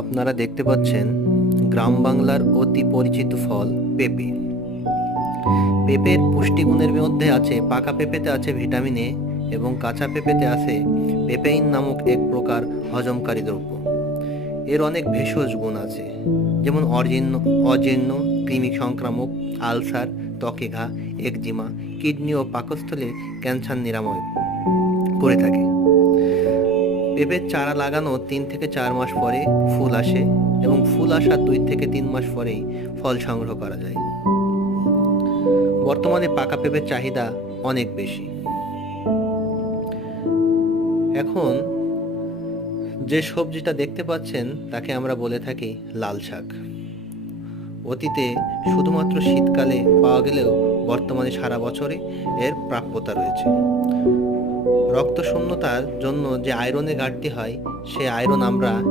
আপনারা দেখতে পাচ্ছেন গ্রাম বাংলার অতি পরিচিত ফল পেঁপে। পেঁপের পুষ্টিগুণের মধ্যে আছে, পাকা পেঁপেতে আছে ভিটামিন এ এবং কাঁচা পেঁপেতে আছে পেপেইন নামক এক প্রকার হজমকারী দ্রব্য। এর অনেক ভেষজ গুণ আছে, যেমন অজীর্ণ, কৃমি সংক্রামক, আলসার, ত্বকে ঘা, একজিমা, কিডনি ও পাকস্থলীর ক্যান্সার নিরাময় করে থাকে। পেঁপের চারা লাগানো 3 থেকে 4 মাস পরে ফুল আসে এবং ফুল আসার 2 থেকে 3 মাস পরেই ফল সংগ্রহ করা যায়। বর্তমানে পাকা পেঁপের চাহিদা অনেক বেশি। এখন যে সবজিটা দেখতে পাচ্ছেন তাকে আমরা বলে থাকি লাল শাক। অতীতে শুধুমাত্র শীতকালে পাওয়া গেলেও বর্তমানে সারা বছরে এর প্রাপ্যতা রয়েছে। রক্তশূন্যতার জন্য যে আয়রনের ঘাটতি হয়, সে আয়রন আমরা